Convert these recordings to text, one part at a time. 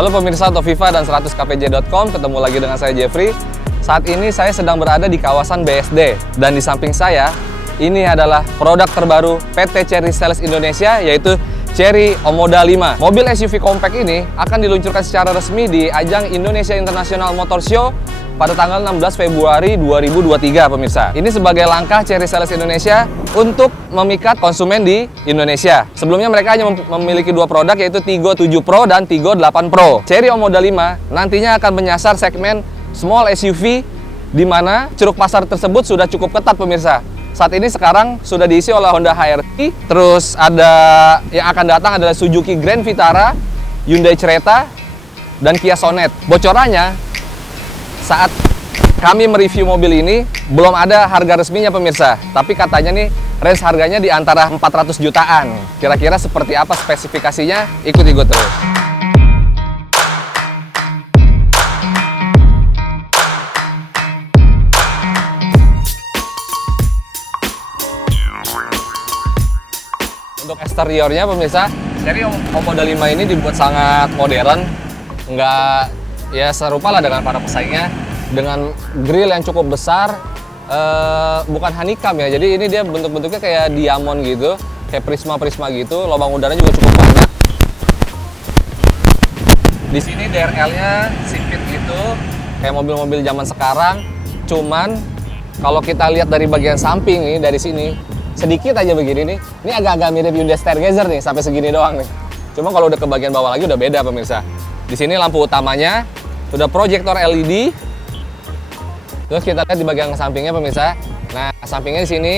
Halo pemirsa Toviva dan 100kpj.com, ketemu lagi dengan saya Jeffrey. Saat ini saya sedang berada di kawasan BSD dan di samping saya ini adalah produk terbaru PT Chery Sales Indonesia, yaitu Chery Omoda 5. Mobil SUV compact ini akan diluncurkan secara resmi di ajang Indonesia International Motor Show pada tanggal 16 Februari 2023 pemirsa. Ini sebagai langkah Chery Sales Indonesia untuk memikat konsumen di Indonesia. Sebelumnya mereka hanya memiliki dua produk, yaitu Tigo 7 Pro dan Tigo 8 Pro. Chery Omoda 5 nantinya akan menyasar segmen small SUV, di mana ceruk pasar tersebut sudah cukup ketat pemirsa. Saat ini sekarang sudah diisi oleh Honda HR-V, terus ada yang akan datang adalah Suzuki Grand Vitara, Hyundai Creta, dan Kia Sonet. Bocorannya, saat kami mereview mobil ini, belum ada harga resminya pemirsa. Tapi katanya nih, range harganya di antara 400 jutaan. Kira-kira seperti apa spesifikasinya? Ikuti gue terus. Untuk eksteriornya pemirsa, Chery Omoda 5 ini dibuat sangat modern. Nggak ya serupa lah dengan para pesaingnya, dengan grill yang cukup besar, bukan honeycomb ya, jadi ini dia bentuk-bentuknya kayak diamond gitu, kayak prisma-prisma gitu, lubang udaranya juga cukup banyak. Di sini DRL-nya sipit gitu, kayak mobil-mobil zaman sekarang, cuman kalau kita lihat dari bagian samping nih, dari sini, sedikit aja begini nih, ini agak-agak mirip Hyundai Stargazer nih, sampai segini doang nih. Cuma kalau udah ke bagian bawah lagi udah beda pemirsa. Di sini lampu utamanya sudah proyektor LED. Terus kita lihat di bagian sampingnya pemirsa. Nah, sampingnya di sini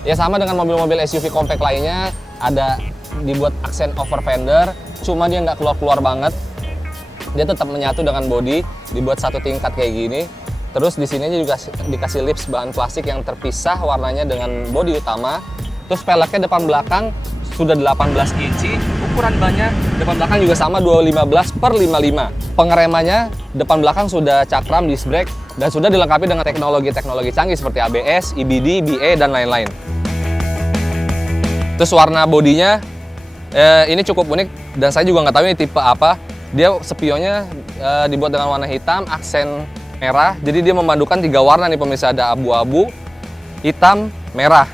ya sama dengan mobil-mobil SUV compact lainnya, ada dibuat aksen over fender, cuma dia nggak keluar-keluar banget. Dia tetap menyatu dengan bodi, dibuat satu tingkat kayak gini. Terus di sini juga dikasih lips bahan plastik yang terpisah warnanya dengan bodi utama. Terus peleknya depan belakang sudah 18 inci, ukuran bannya depan belakang juga sama 215/55. Pengeremannya depan belakang sudah cakram disc brake dan sudah dilengkapi dengan teknologi-teknologi canggih seperti ABS, EBD, BA, dan lain-lain. Terus warna bodinya ini cukup unik dan saya juga nggak tahu ini tipe apa. Dia spionnya dibuat dengan warna hitam, aksen merah. Jadi dia memadukan tiga warna nih pemirsa, ada abu-abu, hitam, merah.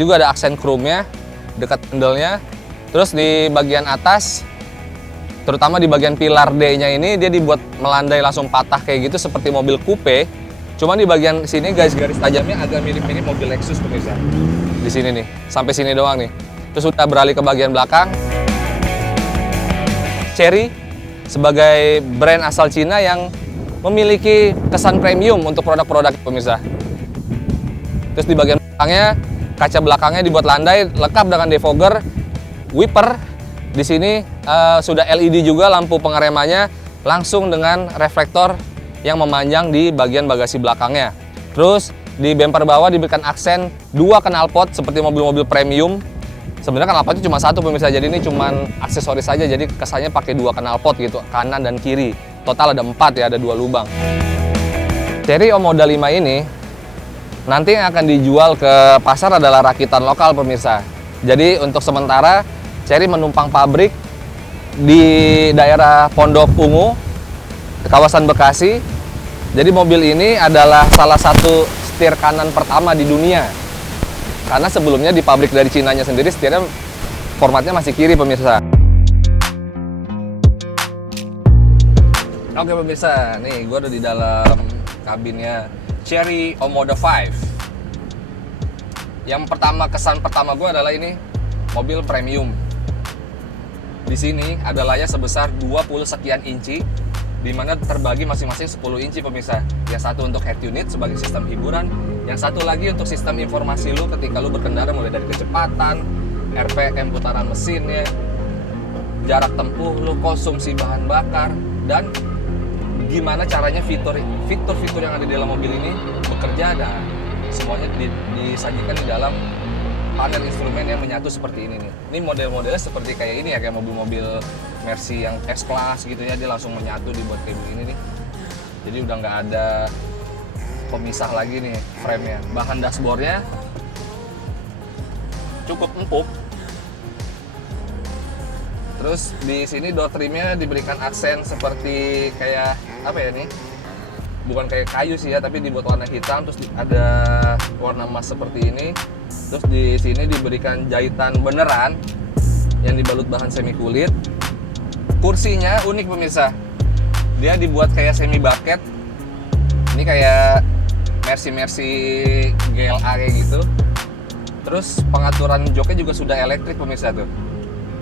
Juga ada aksen chrome-nya dekat handle-nya. Terus di bagian atas, terutama di bagian pilar D-nya ini, dia dibuat melandai langsung patah kayak gitu seperti mobil coupe. Cuman di bagian sini garis-garis tajamnya agak mirip-mirip mobil Lexus pemirsa. Di sini nih, sampai sini doang nih. Terus sudah beralih ke bagian belakang. Chery sebagai brand asal Cina yang memiliki kesan premium untuk produk-produk pemirsa. Terus di bagian belakangnya, kaca belakangnya dibuat landai, lengkap dengan defogger, wiper. Di sini sudah LED juga lampu pengeremannya, langsung dengan reflektor yang memanjang di bagian bagasi belakangnya. Terus di bumper bawah diberikan aksen dua knalpot seperti mobil-mobil premium. Sebenarnya knalpotnya cuma satu pemirsa, jadi ini cuma aksesoris saja, jadi kesannya pakai dua knalpot gitu, kanan dan kiri. Total ada 4 ya, ada 2 lubang. Chery Omoda 5 ini nanti yang akan dijual ke pasar adalah rakitan lokal pemirsa. Jadi untuk sementara Chery menumpang pabrik di daerah Pondok Ungu, kawasan Bekasi. Jadi mobil ini adalah salah satu setir kanan pertama di dunia. Karena sebelumnya di pabrik dari Cinanya sendiri setirnya formatnya masih kiri pemirsa. Oke pemirsa, nih gue ada di dalam kabinnya Chery Omoda 5. Yang pertama, kesan pertama gue adalah ini mobil premium. Di sini ada layar sebesar 20 sekian inci, di mana terbagi masing-masing 10 inci pemirsa. Yang satu untuk head unit sebagai sistem hiburan, yang satu lagi untuk sistem informasi lu ketika lu berkendara, mulai dari kecepatan, RPM, putaran mesinnya, jarak tempuh lu, konsumsi bahan bakar, dan gimana caranya fitur-fitur yang ada di dalam mobil ini bekerja. Dan semuanya disajikan di dalam panel instrumen yang menyatu seperti ini nih. Ini model-modelnya seperti kayak ini ya, kayak mobil-mobil Mercy yang S-Class gitu ya, dia langsung menyatu dibuat kayak begini nih. Jadi udah nggak ada pemisah lagi nih frame-nya. Bahan dashboardnya cukup empuk. Terus di sini door trimnya diberikan aksen seperti kayak apa ya nih? Bukan kayak kayu sih ya, tapi dibuat warna hitam, terus ada warna emas seperti ini. Terus di sini diberikan jahitan beneran yang dibalut bahan semi kulit. Kursinya unik pemirsa. Dia dibuat kayak semi bucket. Ini kayak Mercy GLA kayak gitu. Terus pengaturan joknya juga sudah elektrik pemirsa tuh.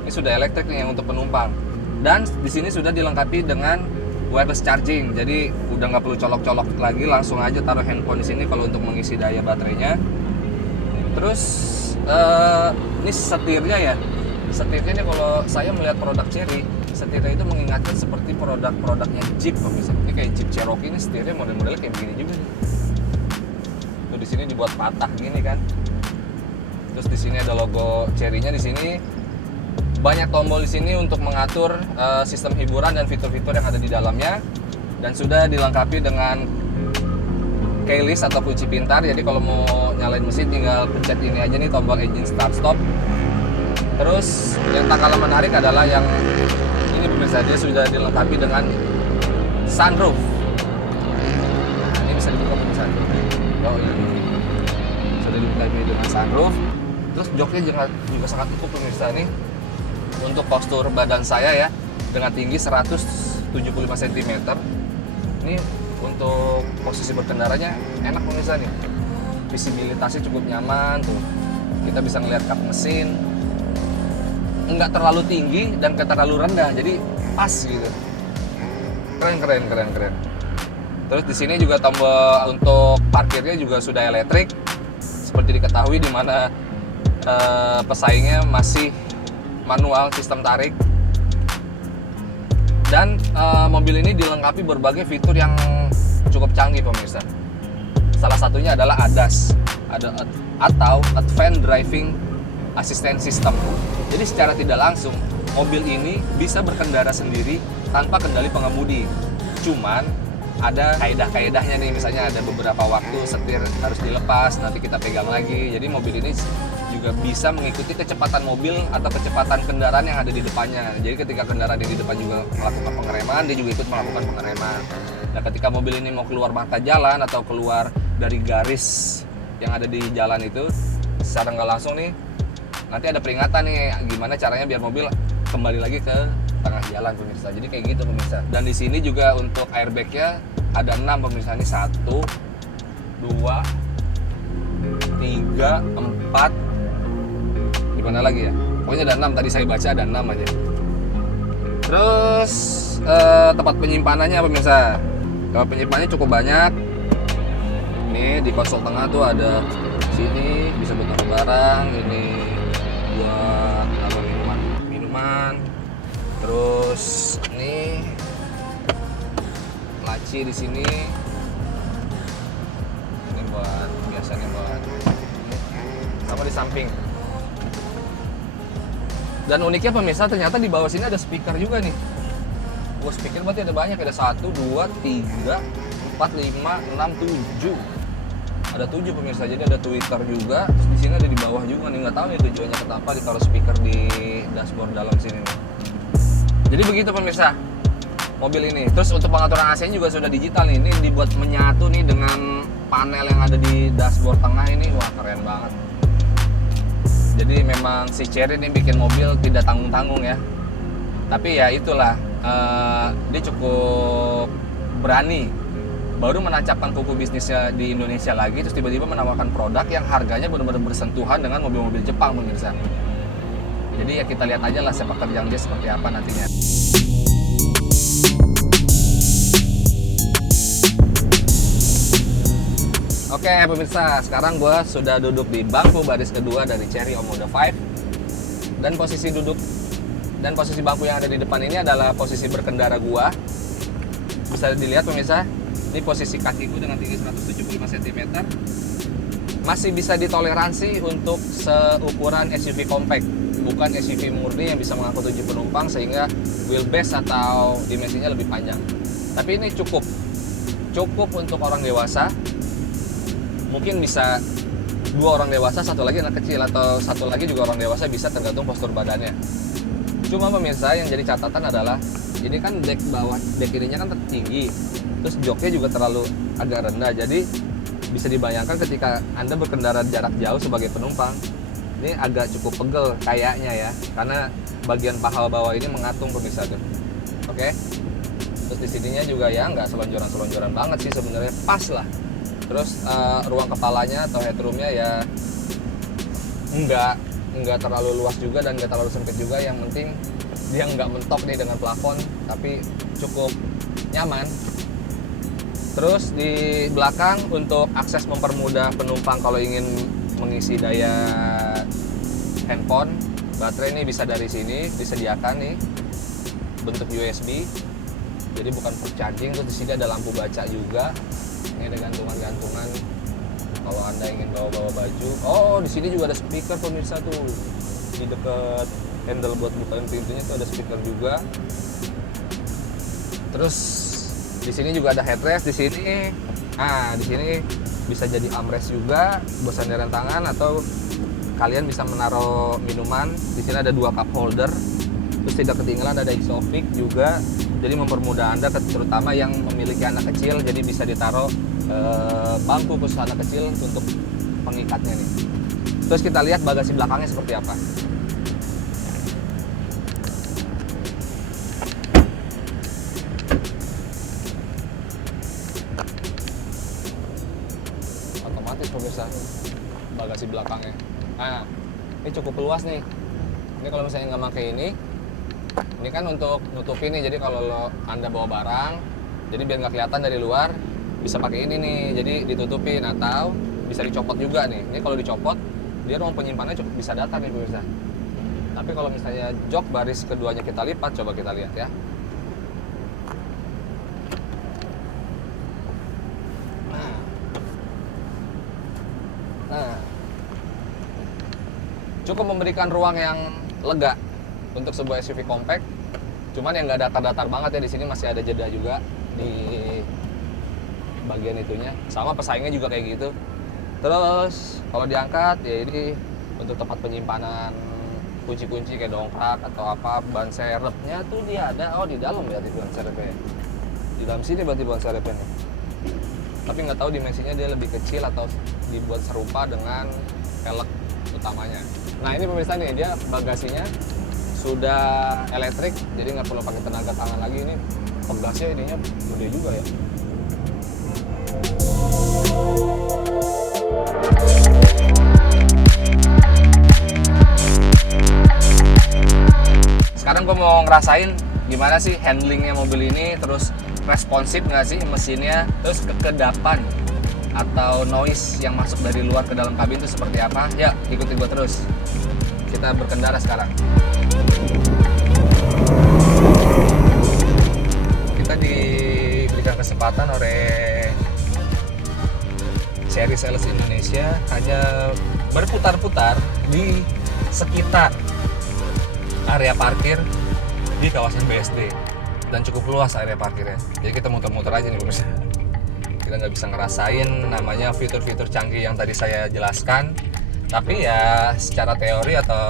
Ini sudah elektrik nih yang untuk penumpang. Dan di sini sudah dilengkapi dengan wireless charging. Jadi udah nggak perlu colok-colok lagi, langsung aja taruh handphone di sini kalau untuk mengisi daya baterainya. Terus ini setirnya ya. Setirnya nih kalau saya melihat produk Chery, setirnya itu mengingatkan seperti produk-produknya Jeep pemirsa. Ini kayak Jeep Cherokee, ini setirnya model-modelnya kayak begini juga nih. Tuh di sini dibuat patah gini kan. Terus di sini ada logo Chery-nya di sini. Banyak tombol di sini untuk mengatur sistem hiburan dan fitur-fitur yang ada di dalamnya, dan sudah dilengkapi dengan keyless atau kunci pintar. Jadi kalau mau nyalain mesin tinggal pencet ini aja nih, tombol engine start stop. Terus yang tak kalah menarik adalah yang ini pemirsa, dia sudah dilengkapi dengan sunroof. Nah, ini bisa dibuka pemirsa. Oh iya, sudah dilengkapi dengan sunroof. Terus joknya juga sangat empuk pemirsa nih. Untuk postur badan saya ya, dengan tinggi 175 cm, ini untuk posisi berkendaranya enak pemirsa nih. Visibilitasnya cukup nyaman tuh, kita bisa ngelihat kap mesin, nggak terlalu tinggi dan nggak terlalu rendah, jadi pas gitu. Keren. Terus di sini juga tombol untuk parkirnya juga sudah elektrik, seperti diketahui di mana pesaingnya masih manual sistem tarik. Dan mobil ini dilengkapi berbagai fitur yang cukup canggih pemirsa. Salah satunya adalah ADAS atau Advanced Driving Assistance System. Jadi secara tidak langsung mobil ini bisa berkendara sendiri tanpa kendali pengemudi. Cuman ada kaedah-kaedahnya nih, misalnya ada beberapa waktu setir harus dilepas, nanti kita pegang lagi. Jadi mobil ini juga bisa mengikuti kecepatan mobil atau kecepatan kendaraan yang ada di depannya. Jadi ketika kendaraan yang di depan juga melakukan pengereman, dia juga ikut melakukan pengereman. Nah, ketika mobil ini mau keluar marka jalan atau keluar dari garis yang ada di jalan itu, secara nggak langsung nih, nanti ada peringatan nih gimana caranya biar mobil kembali lagi ke tengah jalan pemirsa. Jadi kayak gitu pemirsa. Dan di sini juga untuk airbagnya ada 6 pemirsa. Ini 1, 2, 3, 4. Gimana lagi ya? Pokoknya ada 6, tadi saya baca ada 6 aja. Terus tempat penyimpanannya pemirsa. Tempat penyimpanannya cukup banyak. Ini di konsol tengah tuh ada sini bisa buat taruh barang, ini buat taruh minuman. Terus ini laci di sini. Ini buat biasanya buat sama di samping. Dan uniknya pemirsa, ternyata di bawah sini ada speaker juga nih. Wah, speaker berarti ada banyak, ada 1, 2, 3, 4, 5, 6, 7. Ada 7 pemirsa, jadi ada Twitter juga. Terus di sini ada di bawah juga nih, nggak tahu nih tujuannya kenapa ditaruh speaker di dashboard dalam sini nih. Jadi begitu pemirsa mobil ini. Terus untuk pengaturan AC-nya juga sudah digital nih. Ini dibuat menyatu nih dengan panel yang ada di dashboard tengah ini. Wah, keren banget. Jadi memang si Chery ini bikin mobil tidak tanggung-tanggung ya. Tapi ya itulah, dia cukup berani. Baru menancapkan kuku bisnisnya di Indonesia lagi, terus tiba-tiba menawarkan produk yang harganya benar-benar bersentuhan dengan mobil-mobil Jepang pemirsa. Jadi ya kita lihat aja lah sepak terjang dia seperti apa nantinya. Oke pemirsa, sekarang gue sudah duduk di bangku baris kedua dari Chery Omoda 5. Dan posisi duduk dan posisi bangku yang ada di depan ini adalah posisi berkendara gue. Bisa dilihat pemirsa, ini posisi kakiku dengan tinggi 175 cm. Masih bisa ditoleransi untuk seukuran SUV compact, bukan SUV murni yang bisa mengangkut 7 penumpang sehingga wheelbase atau dimensinya lebih panjang. Tapi ini cukup untuk orang dewasa. Mungkin bisa 2 orang dewasa, 1 lagi anak kecil, atau 1 lagi juga orang dewasa bisa, tergantung postur badannya. Cuma pemirsa, yang jadi catatan adalah ini kan dek ininya kan tinggi, terus joknya juga terlalu agak rendah. Jadi bisa dibayangkan ketika Anda berkendara jarak jauh sebagai penumpang, ini agak cukup pegel kayaknya ya, karena bagian paha bawah ini mengatung pemirsa tuh. Oke. Terus di sininya juga ya nggak selonjoran banget sih sebenarnya, pas lah. Terus ruang kepalanya atau headroomnya ya nggak terlalu luas juga dan nggak terlalu sempit juga. Yang penting dia nggak mentok nih dengan plafon, tapi cukup nyaman. Terus di belakang untuk akses mempermudah penumpang kalau ingin mengisi daya handphone, baterai ini bisa dari sini disediakan nih bentuk USB. Jadi bukan for charging. Terus di sini ada lampu baca juga. Ini ada gantungan-gantungan kalau Anda ingin bawa baju. Oh, di sini juga ada speaker pemirsa tuh. Di dekat handle buat bukain pintunya tuh ada speaker juga. Terus di sini juga ada headrest di sini. Nah, di sini bisa jadi armrest juga buat sandaran tangan, atau kalian bisa menaruh minuman. Di sini ada 2 cup holder. Terus tidak ketinggalan ada isofix juga. Jadi mempermudah Anda, terutama yang memiliki anak kecil, jadi bisa ditaruh bangku khusus anak kecil untuk pengikatnya nih. Terus kita lihat bagasi belakangnya seperti apa. Otomatis pemirsa bagasi belakangnya. Nah, ini cukup luas nih. Ini kalau misalnya nggak pakai ini kan untuk nutupin nih. Jadi kalau Anda bawa barang, jadi biar nggak kelihatan dari luar, bisa pakai ini nih. Jadi ditutupin, atau bisa dicopot juga nih. Ini kalau dicopot, dia ruang penyimpanannya cukup bisa datar nih pemirsa. Tapi kalau misalnya jok baris keduanya kita lipat, coba kita lihat ya. Nah, cukup memberikan ruang yang lega untuk sebuah SUV compact. Cuman yang nggak datar-datar banget ya, di sini masih ada jeda juga di bagian itunya. Sama pesaingnya juga kayak gitu. Terus kalau diangkat ya ini untuk tempat penyimpanan kunci-kunci kayak dongkrak atau apa. Ban serepnya tuh dia ada, oh di dalam ya di ban serepnya. Di dalam sini berarti ban serepnya nih. Tapi nggak tahu dimensinya dia lebih kecil atau dibuat serupa dengan velg utamanya. Nah ini pemirsa nih, dia bagasinya sudah elektrik, jadi nggak perlu pakai tenaga tangan lagi. Ini penggasnya ininya gede juga ya. Sekarang gue mau ngerasain gimana sih handlingnya mobil ini, terus responsif nggak sih mesinnya, terus kekedapan atau noise yang masuk dari luar ke dalam kabin itu seperti apa. Ya, ikuti gue terus. Kita berkendara sekarang. Kita diberikan kesempatan oleh Cherry Sales Indonesia hanya berputar-putar di sekitar area parkir di kawasan BSD, dan cukup luas area parkirnya. Jadi kita muter-muter aja nih pemirsa. Kita nggak bisa ngerasain namanya fitur-fitur canggih yang tadi saya jelaskan. Tapi ya secara teori atau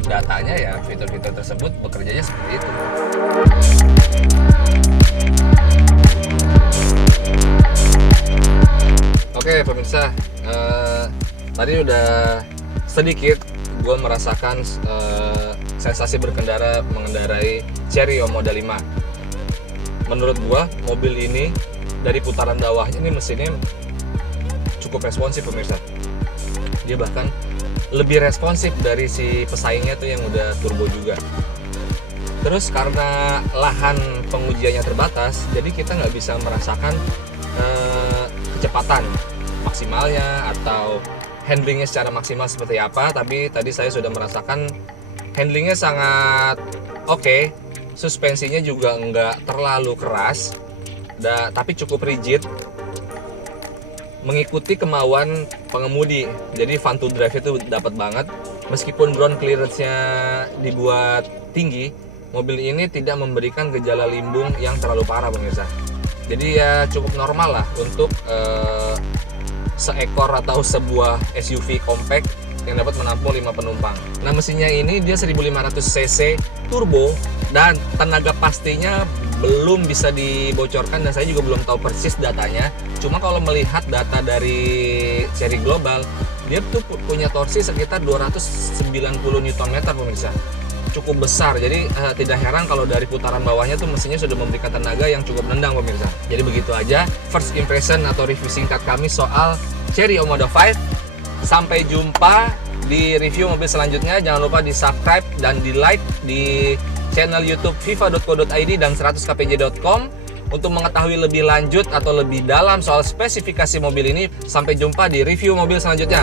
datanya ya fitur-fitur tersebut bekerjanya seperti itu. Oke pemirsa, tadi udah sedikit gue merasakan sensasi berkendara mengendarai Cherry Model 5. Menurut gue mobil ini dari putaran bawahnya ini mesinnya cukup responsif pemirsa. Dia bahkan lebih responsif dari si pesaingnya tuh yang udah turbo juga. Terus karena lahan pengujiannya terbatas, jadi kita nggak bisa merasakan kecepatan maksimalnya atau handlingnya secara maksimal seperti apa. Tapi tadi saya sudah merasakan handlingnya sangat oke. Suspensinya juga nggak terlalu keras, tapi cukup rigid, mengikuti kemauan pengemudi. Jadi fun to drive itu dapat banget. Meskipun ground clearance-nya dibuat tinggi, mobil ini tidak memberikan gejala limbung yang terlalu parah pemirsa. Jadi ya cukup normal lah untuk seekor atau sebuah SUV compact yang dapat menampung 5 penumpang. Nah, mesinnya ini dia 1500 cc turbo dan tenaga pastinya belum bisa dibocorkan dan saya juga belum tahu persis datanya. Cuma kalau melihat data dari seri global, dia tuh punya torsi sekitar 290 Nm pemirsa. Cukup besar, jadi tidak heran kalau dari putaran bawahnya tuh mesinnya sudah memberikan tenaga yang cukup nendang pemirsa. Jadi begitu aja first impression atau review singkat kami soal Chery Omoda 5. Sampai jumpa di review mobil selanjutnya. Jangan lupa di subscribe dan di like di channel YouTube viva.co.id dan 100kpj.com untuk mengetahui lebih lanjut atau lebih dalam soal spesifikasi mobil ini. Sampai jumpa di review mobil selanjutnya.